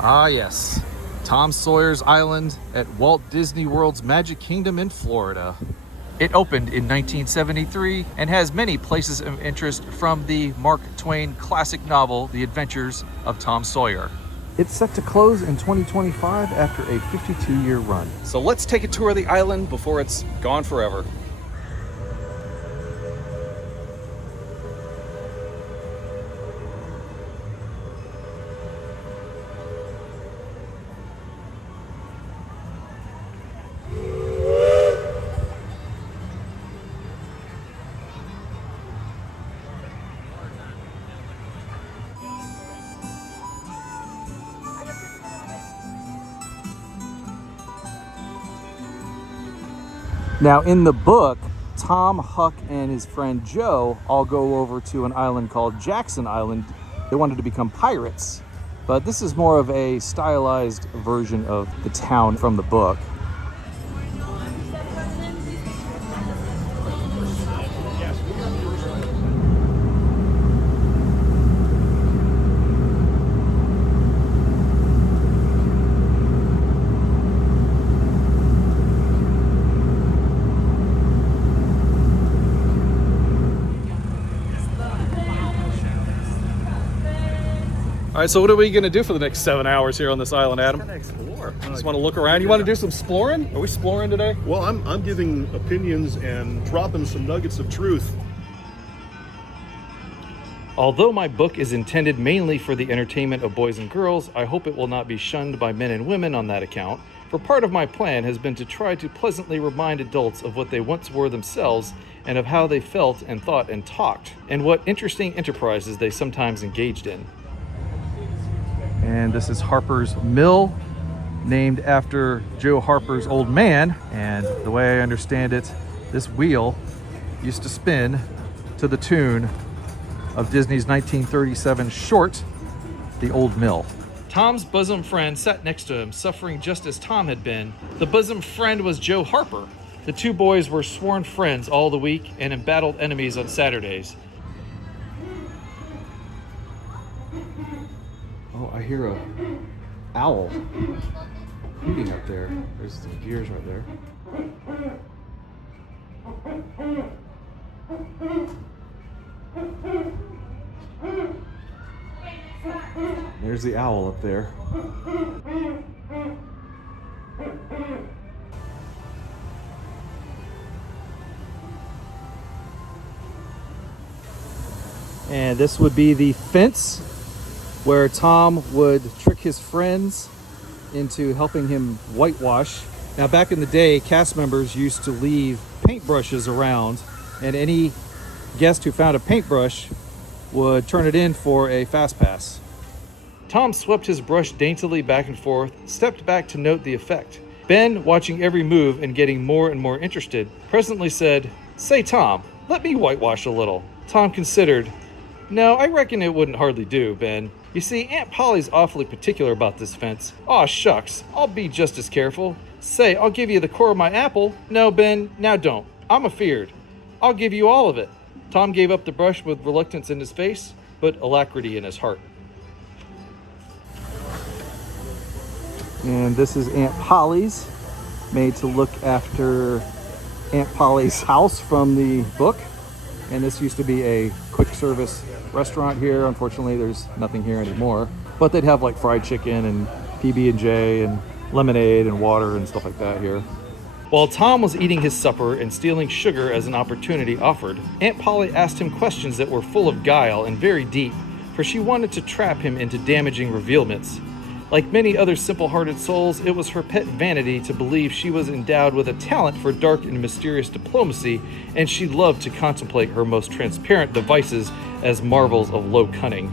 Ah yes, Tom Sawyer's Island at Walt Disney World's Magic Kingdom in Florida. It opened in 1973 and has many places of interest from the Mark Twain classic novel, The Adventures of Tom Sawyer. It's set to close in 2025 after a 52-year run. So let's take a tour of the island before it's gone forever. Now in the book, Tom, Huck, and his friend Joe all go over to an island called Jackson Island. They wanted to become pirates, but this is more of a stylized version of the town from the book. All right, so what are we gonna do for the next 7 hours here on this island, Adam? Just explore. Just want to look around. You want to do some exploring? Are we exploring today? Well, I'm giving opinions and dropping some nuggets of truth. Although my book is intended mainly for the entertainment of boys and girls, I hope it will not be shunned by men and women on that account, for part of my plan has been to try to pleasantly remind adults of what they once were themselves and of how they felt and thought and talked, and what interesting enterprises they sometimes engaged in. And this is Harper's Mill, named after Joe Harper's old man. And the way I understand it, this wheel used to spin to the tune of Disney's 1937 short, The Old Mill. Tom's bosom friend sat next to him, suffering just as Tom had been. The bosom friend was Joe Harper. The two boys were sworn friends all the week and embattled enemies on Saturdays. Oh, I hear a owl hooting up there. There's some gears right there. There's the owl up there. And this would be the fence where Tom would trick his friends into helping him whitewash. Now back in the day, cast members used to leave paintbrushes around, and any guest who found a paintbrush would turn it in for a fast pass. Tom swept his brush daintily back and forth, stepped back to note the effect. Ben, watching every move and getting more and more interested, presently said, "Say Tom, let me whitewash a little." Tom considered. "No, I reckon it wouldn't hardly do, Ben. You see, Aunt Polly's awfully particular about this fence." "Aw, shucks, I'll be just as careful. Say, I'll give you the core of my apple." "No, Ben, now don't. I'm afeard. I'll give you all of it." Tom gave up the brush with reluctance in his face, but alacrity in his heart. And this is Aunt Polly's, made to look after Aunt Polly's house from the book. And this used to be a quick service restaurant here. Unfortunately, there's nothing here anymore. But they'd have like fried chicken and PB&J and lemonade and water and stuff like that here. While Tom was eating his supper and stealing sugar as an opportunity offered, Aunt Polly asked him questions that were full of guile and very deep, for she wanted to trap him into damaging revealments. Like many other simple-hearted souls, it was her pet vanity to believe she was endowed with a talent for dark and mysterious diplomacy, and she loved to contemplate her most transparent devices as marvels of low cunning.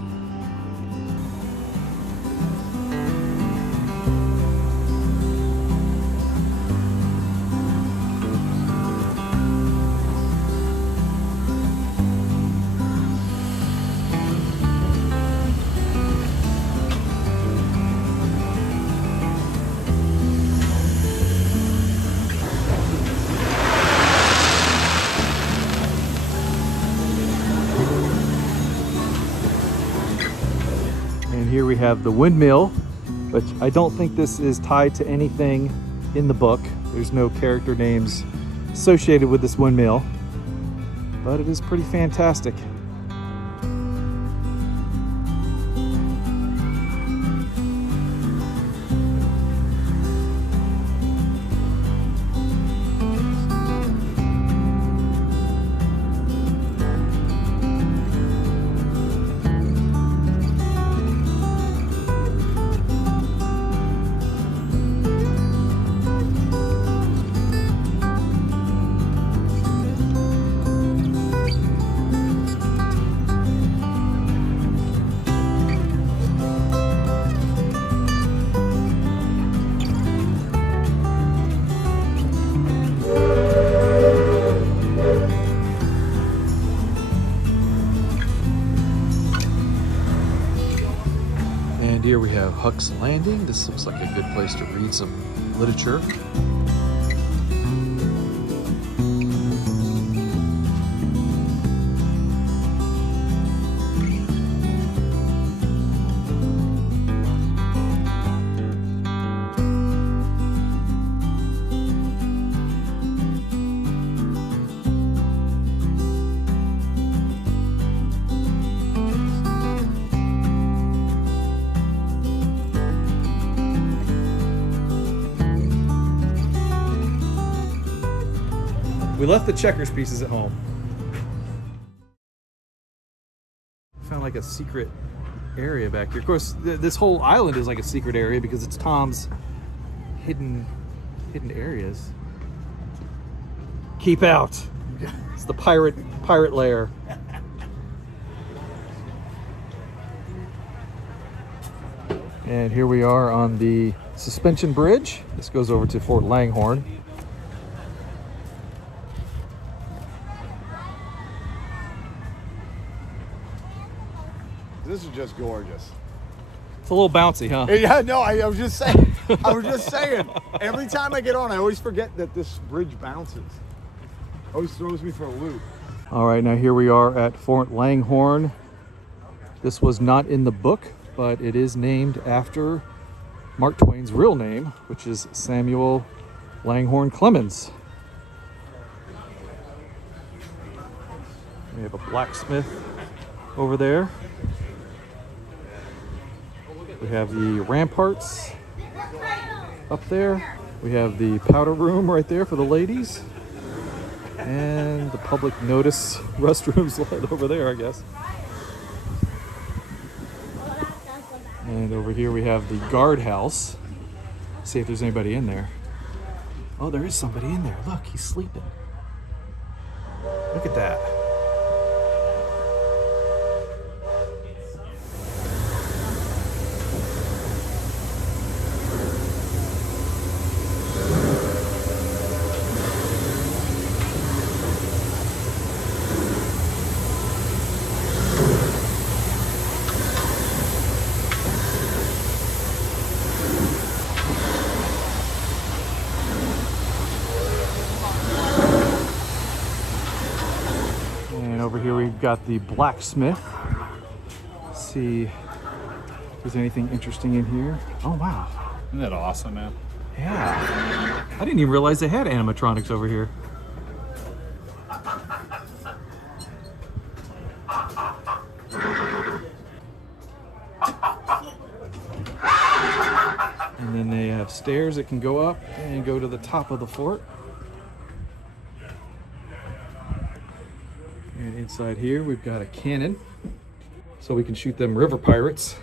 And here we have the windmill But I don't think this is tied to anything in the book. There's no character names associated with this windmill, but it is pretty fantastic. Here we have Huck's Landing. This looks like a good place to read some literature. We left the checkers pieces at home. Found like a secret area back here. Of course, this whole island is like a secret area because it's Tom's hidden areas. Keep out. It's the pirate lair. And here we are on the suspension bridge. This goes over to Fort Langhorn. This is just gorgeous. It's a little bouncy, huh? Yeah, no, I was just saying. Every time I get on, I always forget that this bridge bounces. Always throws me for a loop. All right, now here we are at Fort Langhorn. This was not in the book, but it is named after Mark Twain's real name, which is Samuel Langhorne Clemens. We have a blacksmith over there. We have the ramparts up there. We have the powder room right there for the ladies. And the public notice restrooms over there, I guess. And over here we have the guardhouse. See if there's anybody in there. Oh, there is somebody in there. Look, he's sleeping. Look at that. Over here we've got the blacksmith. Let's see if there's anything interesting in here. Oh wow. Isn't that awesome, man? Yeah. I didn't even realize they had animatronics over here. And then they have stairs that can go up and go to the top of the fort. And inside here, we've got a cannon, so we can shoot them river pirates.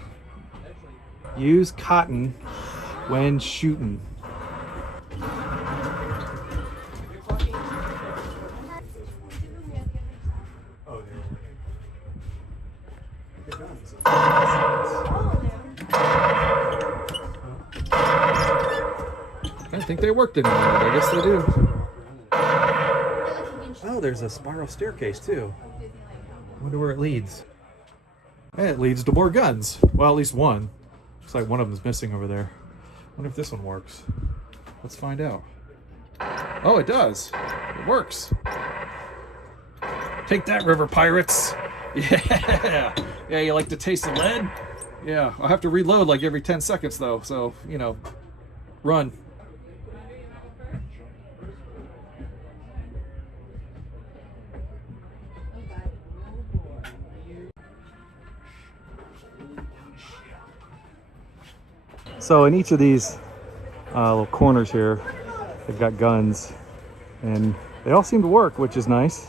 Use cotton when shooting. I didn't think they worked anymore, but I guess they do. Oh, there's a spiral staircase too. Wonder where it leads. And it leads to more guns. Well, at least one. Looks like one of them's missing over there. Wonder if this one works. Let's find out. Oh, it does. It works. Take that, river pirates. Yeah. Yeah, you like to taste the lead? Yeah, I'll have to reload like every 10 seconds though, so, you know, run. So in each of these little corners here, they've got guns, and they all seem to work, which is nice.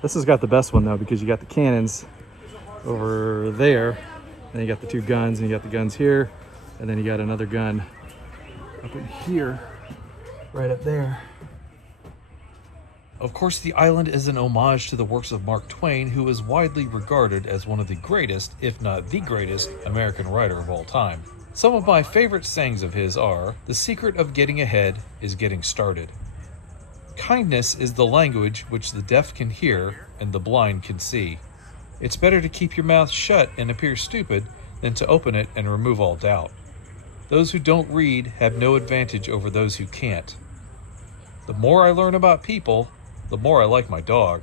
This has got the best one though, because you got the cannons over there, and you got the two guns, and you got the guns here, and then you got another gun up in here, right up there. Of course, the island is an homage to the works of Mark Twain, who is widely regarded as one of the greatest, if not the greatest, American writer of all time. Some of my favorite sayings of his are, "The secret of getting ahead is getting started. Kindness is the language which the deaf can hear and the blind can see. It's better to keep your mouth shut and appear stupid than to open it and remove all doubt. Those who don't read have no advantage over those who can't. The more I learn about people, the more I like my dog.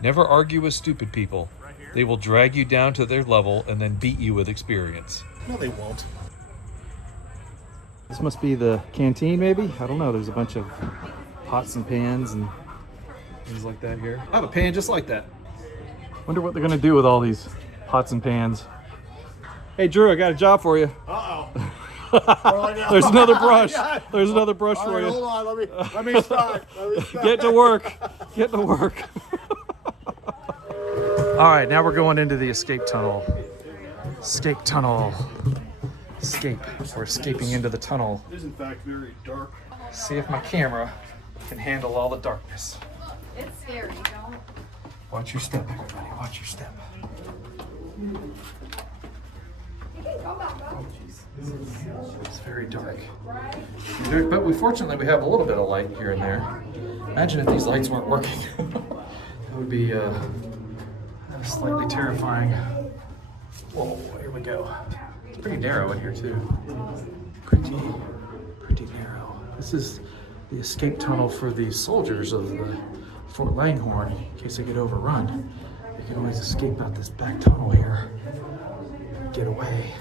Never argue with stupid people. They will drag you down to their level and then beat you with experience." No, they won't. This must be the canteen, maybe? I don't know. There's a bunch of pots and pans and things like that here. I have a pan just like that. Wonder what they're gonna do with all these pots and pans. Hey Drew, I got a job for you. Uh-oh. There's another brush. There's another brush All for right, you. hold on. Let me start. Get to work. Get to work. All right, now we're going into the escape tunnel. Escape tunnel. Escape. We're escaping into the tunnel. It is in fact very dark. See if my camera can handle all the darkness. It's scary, don't. Watch your step, everybody. Watch your step. It's very dark. But fortunately, we have a little bit of light here and there. Imagine if these lights weren't working. That would be slightly terrifying. Whoa, here we go. It's pretty narrow in here too. Pretty narrow. This is the escape tunnel for the soldiers of the Fort Langhorn. In case they get overrun, you can always escape out this back tunnel here. Get away.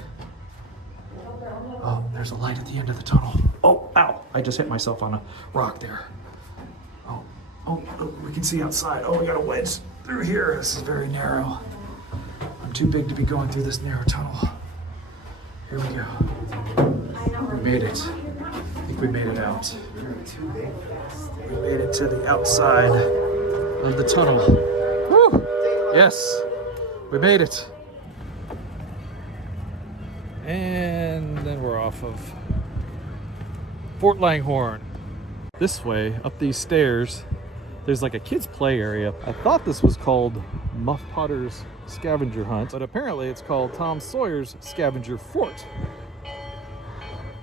Oh, there's a light at the end of the tunnel. Oh, ow! I just hit myself on a rock there. Oh, we can see outside. Oh, we got a wedge through here. This is very narrow. I'm too big to be going through this narrow tunnel. Here we go. We made it. I think we made it out. We made it to the outside of the tunnel. Woo! Yes, we made it. And then we're off of Fort Langhorn. This way, up these stairs, there's like a kids' play area. I thought this was called Muff Potter's Scavenger Hunt, but apparently it's called Tom Sawyer's Scavenger Fort.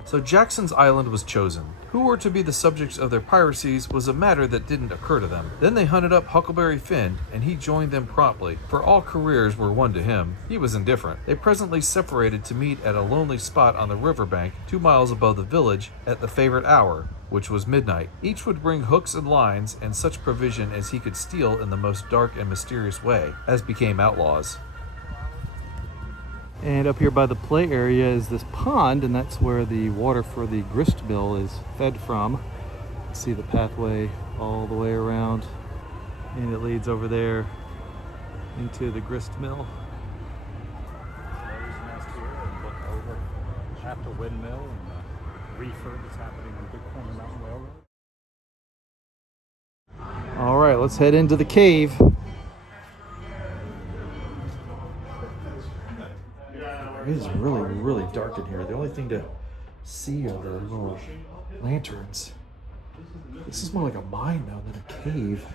So Jackson's Island was chosen. Who were to be the subjects of their piracies was a matter that didn't occur to them. Then they hunted up Huckleberry Finn, and he joined them promptly, for all careers were one to him. He was indifferent. They presently separated to meet at a lonely spot on the riverbank 2 miles above the village at the favorite hour, which was midnight. Each would bring hooks and lines and such provision as he could steal in the most dark and mysterious way, as became outlaws. And up here by the play area is this pond, and that's where the water for the grist mill is fed from. See the pathway all the way around, and it leads over there into the grist mill. Look over at the windmill and the reefer that's happening on Big Corner Mountain Railroad. All right, let's head into the cave. It is really, really dark in here. The only thing to see are the little lanterns. This is more like a mine now than a cave.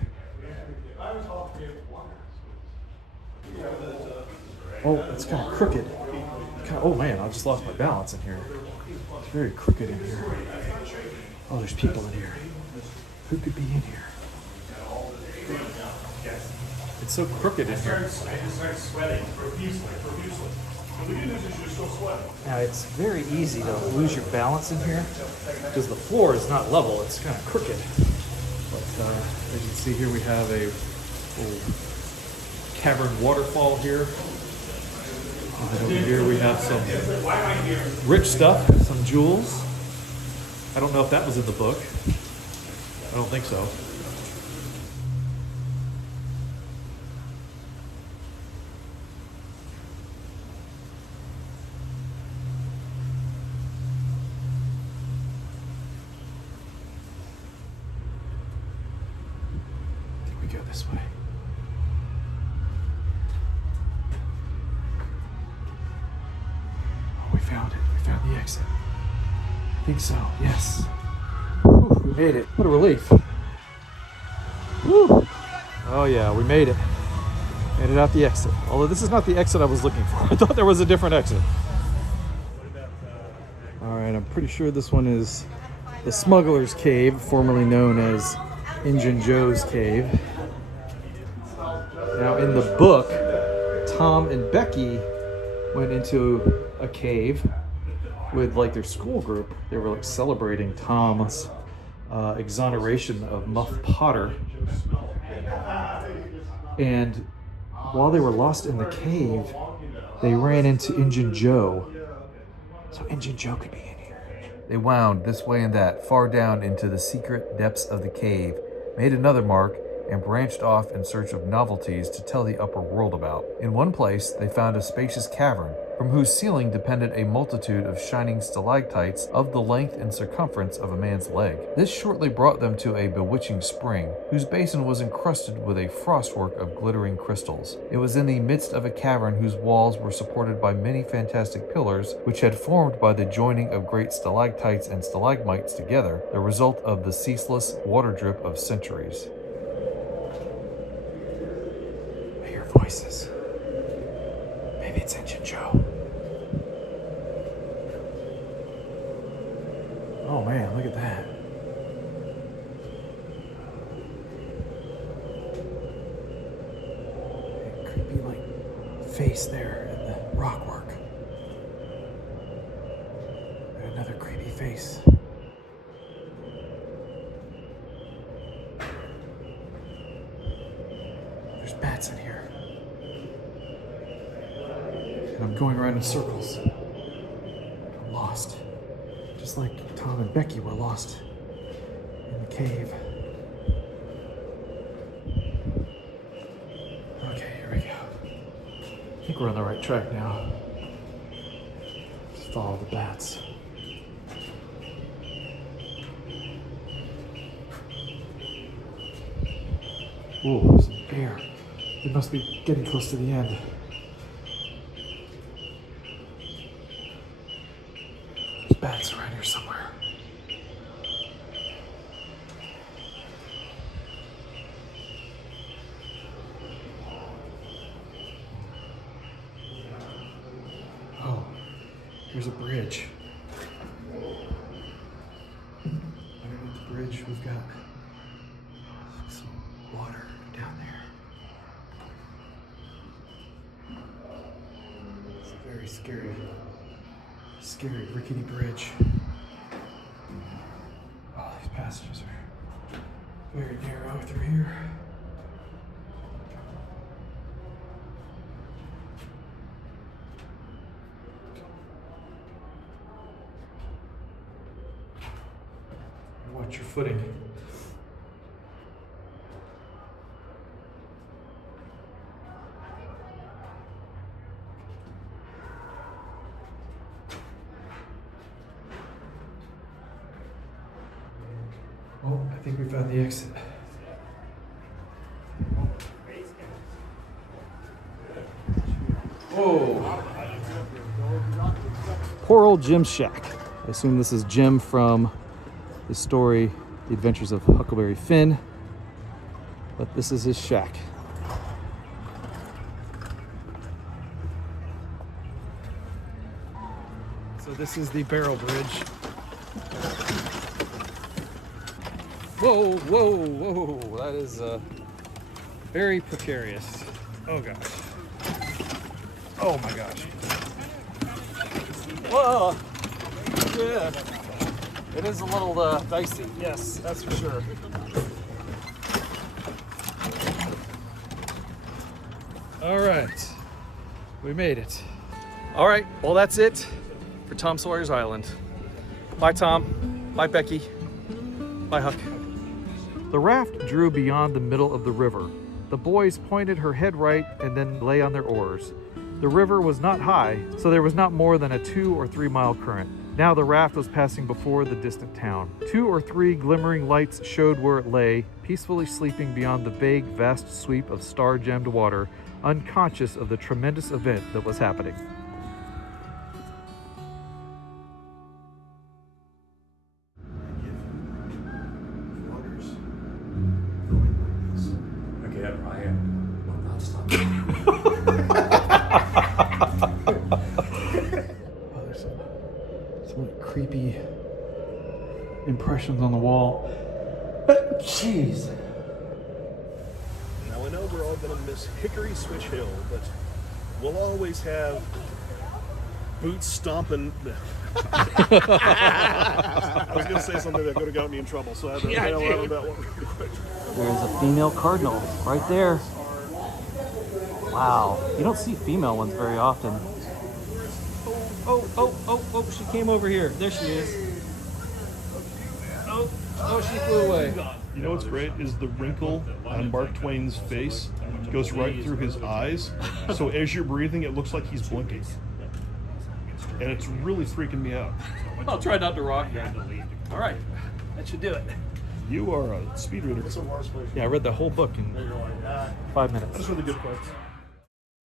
Oh, it's kind of crooked. Oh man, I just lost my balance in here. It's very crooked in here. Oh, there's people in here. Who could be in here? It's so crooked in here. Sweating profusely. The good news is you're still sweating. Now it's very easy to lose your balance in here because the floor is not level, it's kind of crooked. But as you can see here, we have a little cavern waterfall here. And then over here we have some rich stuff, some jewels. I don't know if that was in the book. I don't think so. I think we go this way. Oh, we found it. We found the exit. I think so, yes. Whew, we made it. What a relief. Whew. Oh yeah, we made it. Made it out the exit. Although this is not the exit I was looking for. I thought there was a different exit. All right, I'm pretty sure this one is the Smuggler's Cave, formerly known as Injun Joe's Cave. Now in the book, Tom and Becky went into a cave with like their school group. They were like celebrating Tom's exoneration of Muff Potter. And while they were lost in the cave, they ran into Injun Joe. So Injun Joe could be in here. They wound this way and that, far down into the secret depths of the cave, made another mark, and branched off in search of novelties to tell the upper world about. In one place, they found a spacious cavern, from whose ceiling depended a multitude of shining stalactites of the length and circumference of a man's leg. This shortly brought them to a bewitching spring, whose basin was encrusted with a frostwork of glittering crystals. It was in the midst of a cavern whose walls were supported by many fantastic pillars, which had formed by the joining of great stalactites and stalagmites together, the result of the ceaseless water drip of centuries. I hear voices. Maybe it's Injun Joe. Oh man, look at that. That creepy like face there in the rock work. And another creepy face. There's bats in here. And I'm going around in circles. I'm lost. Just like Tom and Becky were lost in the cave. Okay, here we go. I think we're on the right track now. Just follow the bats. Ooh, there's some air. We must be getting close to the end. There's bats around here somewhere. Oh, here's a bridge. Underneath the bridge, we've got some water down there. It's a very scary rickety bridge. Oh, these passages are very narrow through here. Watch your footing. Oh, I think we found the exit. Whoa. Poor old Jim's shack. I assume this is Jim from the story, The Adventures of Huckleberry Finn. But this is his shack. So this is the barrel bridge. Whoa, whoa, whoa, that is very precarious. Oh gosh. Oh my gosh. Whoa, yeah. It is a little dicey, yes, that's for sure. All right, we made it. All right, well, that's it for Tom Sawyer's Island. Bye, Tom. Bye, Becky. Bye, Huck. The raft drew beyond the middle of the river. The boys pointed her head right and then lay on their oars. The river was not high, so there was not more than a 2 or 3 mile current. Now the raft was passing before the distant town. 2 or 3 glimmering lights showed where it lay, peacefully sleeping beyond the vague, vast sweep of star-gemmed water, unconscious of the tremendous event that was happening. Okay, I will not stop. Oh, there's some creepy impressions on the wall. Jeez. Now I know we're all gonna miss Hickory Switch Hill, but we'll always have boots stomping. I was gonna say something that could have got me in trouble, so I had to bail out on that one real quick. There's a female cardinal right there. Wow. You don't see female ones very often. Oh, she came over here. There she is. Oh, she flew away. You know what's great is the wrinkle on Mark Twain's face goes right through his eyes. So as you're breathing, it looks like he's blinking. And it's really freaking me out. I'll try not to rock you. All right. That should do it. You are a speed reader. Yeah, I read the whole book in 5 minutes. Those are the good parts.